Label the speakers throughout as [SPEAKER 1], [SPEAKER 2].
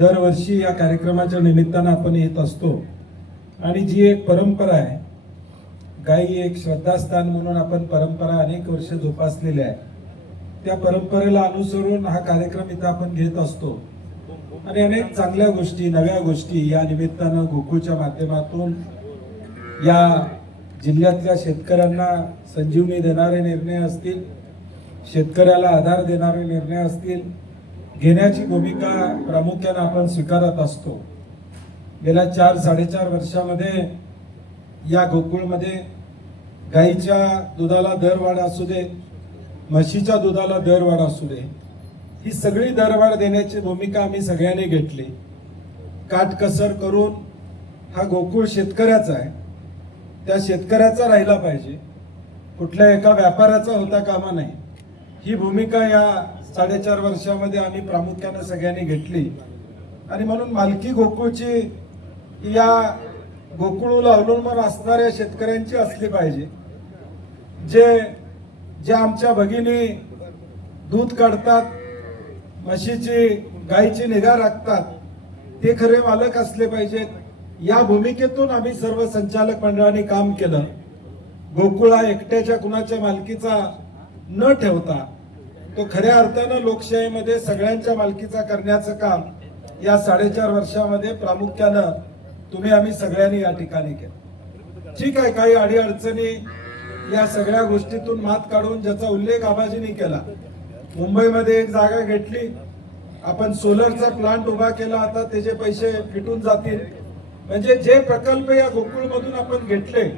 [SPEAKER 1] दरवर्षी या कार्यक्रमाच्या निमित्तानं आपण येत असतो. आणि जी एक परंपरा आहे गायी एक श्रद्धास्थान म्हणून आपण परंपरा अनेक वर्ष जोपासलेल्या आहे. त्या परंपरेला अनुसरून हा कार्यक्रम इथं आपण घेत असतो. आणि अनेक चांगल्या गोष्टी नव्या गोष्टी या निमित्तानं गोकुळच्या माध्यमातून या जिल्ह्यातल्या शेतकऱ्यांना संजीवनी देणारे निर्णय असतील शेतकऱ्याला आधार देणारे निर्णय असतील घेण्याची भूमिका प्रामुख्याने आपण स्वीकारत असतो. गेल्या चार साडेचार वर्षामध्ये या गोकुळमध्ये गाईच्या दुधाला दरवाढ असू दे म्हशीच्या दुधाला दरवाढ असू दे ही सगळी दरवाढ देण्याची भूमिका आम्ही सगळ्यांनी घेतली. काटकसर करून हा गोकुळ शेतकऱ्याचा आहे. त्या शेतकऱ्याचा राहिला पाहिजे. कुठल्या एका व्यापाऱ्याचा होता कामा नाही. ही भूमिका या साडेचार वर्षामध्ये आम्ही प्रामुख्याने सगळ्यांनी घेतली. आणि म्हणून मालकी गोकुळची या गोकुळूला अवलंबून असणाऱ्या शेतकऱ्यांची असली पाहिजे. जे जे आमच्या भगिनी दूध काढतात म्हशीची गायीची निगा राखतात ते खरे मालक असले पाहिजेत. या भूमिकेतून आम्ही सर्व संचालक मंडळाने काम केलं. गोकुळ हा एकट्याच्या कुणाच्या मालकीचा न ठेवता तो खऱ्या अर्थानं लोकशाहीमध्ये सगळ्यांच्या मालकीचा करण्याचं काम या साडेचार वर्षामध्ये प्रामुख्यानं तुम्ही आम्ही सगळ्यांनी या ठिकाणी केलं. ठीक आहे काही अडीअडचणी या सगळ्या गोष्टीतून मात काढून ज्याचा उल्लेख आबाजींनी केला मुंबईमध्ये एक जागा घेतली. आपण सोलरचा प्लांट उभा केला आता त्याचे पैसे फिटून जातील. म्हणजे जे प्रकल्प या गोकुळमधून आपण घेतले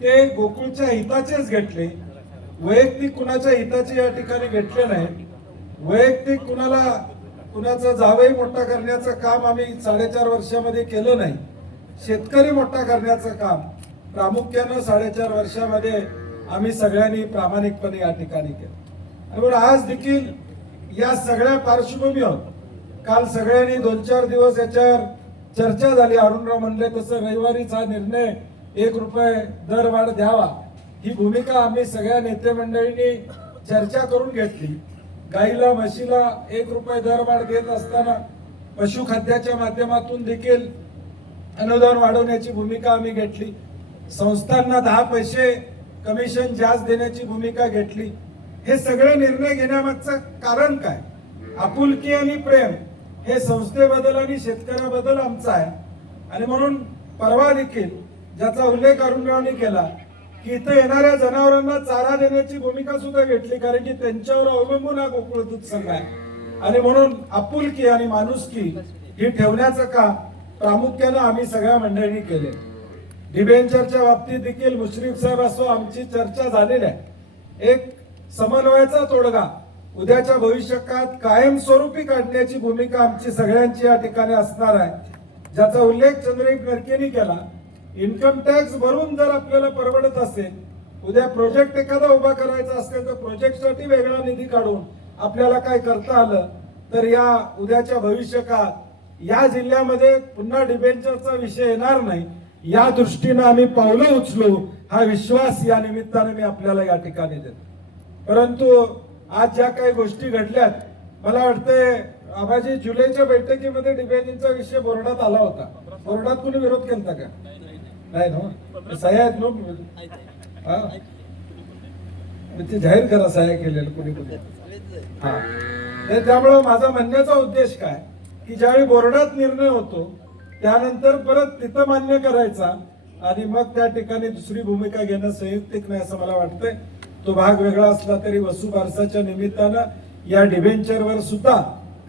[SPEAKER 1] ते गोकुळच्या हिताचेच घेतले. वैयक्तिक कुणाच्या हिताची या ठिकाणी घेतले नाही. वैयक्तिक कुणाला कुणाचा जावई मोठा करण्याचं काम आम्ही साडेचार वर्षामध्ये केलं नाही. शेतकरी मोठा करण्याचं काम प्रामुख्यानं साडेचार वर्षामध्ये आम्ही सगळ्यांनी प्रामाणिकपणे या ठिकाणी केलं. आणि म्हणून आज देखील या सगळ्या पार्श्वभूमीवर काल सगळ्यांनी दोन चार दिवस याच्यावर चर्चा झाली. अरुणराव म्हणले तसं रविवारीच हा निर्णय एक रुपये दरवाढ द्यावा. ही भूमिका आम्ही सगळ्या नेते मंडळींनी चर्चा करून घेतली. गाईला म्हशीला एक रुपये दरवाढ देत असताना पशुखाद्याच्या माध्यमातून देखील अनुदान वाढवण्याची भूमिका आम्ही घेतली. संस्थांना दहा पैसे कमिशन जास्त देण्याची भूमिका घेतली. हे सगळे निर्णय घेण्यामागचं कारण काय? आपुलकी आणि प्रेम हे संस्थेबद्दल आणि शेतकऱ्याबद्दल आमचं आहे. आणि म्हणून परवा देखील ज्याचा उल्लेख अरुणरावने केला की इथं येणाऱ्या जनावरांना चारा देण्याची भूमिका सुद्धा घेतली कारण की त्यांच्यावर अवलंबून हा गोकुळ दूध संघ आहे. आणि म्हणून आपुलकी आणि माणुसकी ही ठेवण्याचं काम प्रामुख्यानं आम्ही सगळ्या मंडळींनी केले. डिबेंचरच्या बाबतीत देखील मुश्रीफ साहेब असो आमची चर्चा झालेली आहे. एक समन्वयाचा तोडगा उद्याच्या भविष्यकाळात कायमस्वरूपी काढण्याची भूमिका आमची सगळ्यांची या ठिकाणी असणार आहे. ज्याचा उल्लेख चंद्रजीत नरकेनी केला इन्कम टॅक्स भरून जर आपल्याला परवडत असेल उद्या प्रोजेक्ट एखादा उभा करायचा असेल तर प्रोजेक्टसाठी वेगळा निधी काढून आपल्याला काय करता आलं तर या उद्याच्या भविष्यकाळात या जिल्ह्यामध्ये पुन्हा डिबेंचरचा विषय येणार नाही. या दृष्टीनं आम्ही पावलं उचलू हा विश्वास या निमित्ताने मी आपल्याला या ठिकाणी देतो. परंतु आज ज्या काही गोष्टी घडल्यात मला वाटतंय आबाजी जुलैच्या बैठकीमध्ये डिबेंचरचा विषय बोर्डात आला होता. बोर्डात कुणी विरोध केला का? नाही ना? सह्या आहेत लोक हा? ते जाहीर करा सह्या केलेलं कोणी कोणी हा. त्यामुळं माझा म्हणण्याचा उद्देश काय? की ज्यावेळी बोर्डात निर्णय होतो त्यानंतर परत तिथं मान्य करायचा आणि मग त्या ठिकाणी दुसरी भूमिका घेणं संयुक्तिक नाही असं मला वाटतंय. तो भाग वेगळा असला तरी वसू बारसाच्या निमित्तानं या डिबेंचरवर सुद्धा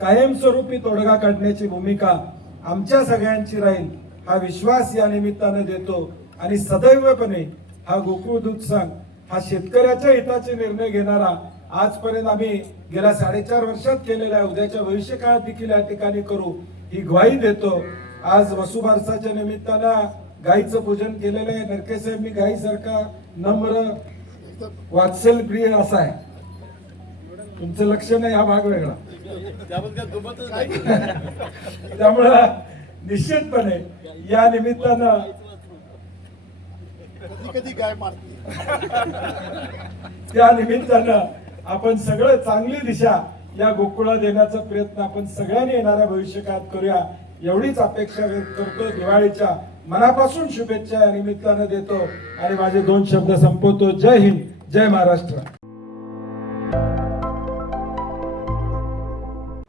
[SPEAKER 1] कायमस्वरूपी तोडगा काढण्याची भूमिका आमच्या सगळ्यांची राहील. हा विश्वास या निमित्तानं देतो आणि सदैवपणे हा गोकुळ दूध संघ हा शेतकऱ्याच्या हिताचे निर्णय घेणारा आजपर्यंत आम्ही गेल्या साडेचार वर्षात केलेला आहे उद्याच्या भविष्य काळात देखील या ठिकाणी करू ही ग्वाही देतो. आज वसुबारसाच्या निमित्तानं गाईचं पूजन केलेलं आहे. नरके साहेब मी गाईसारखा नम्र वात्सल प्रिय असा आहे. तुमचं लक्ष नाही हा भाग वेगळा. त्यामुळं निश्चितपणे या निमित्तानं
[SPEAKER 2] कधी कधी गाय मारते.
[SPEAKER 1] त्या निमित्तानं आपण सगळं चांगली दिशा या गोकुळा देण्याचा प्रयत्न आपण सगळ्यांनी येणाऱ्या भविष्यकाळात करूया. एवढीच अपेक्षा व्यक्त करतो दिवाळीच्या मनापासून शुभेच्छा या निमित्तानं देतो. आणि माझे दोन शब्द संपवतो. जय हिंद. जय महाराष्ट्र.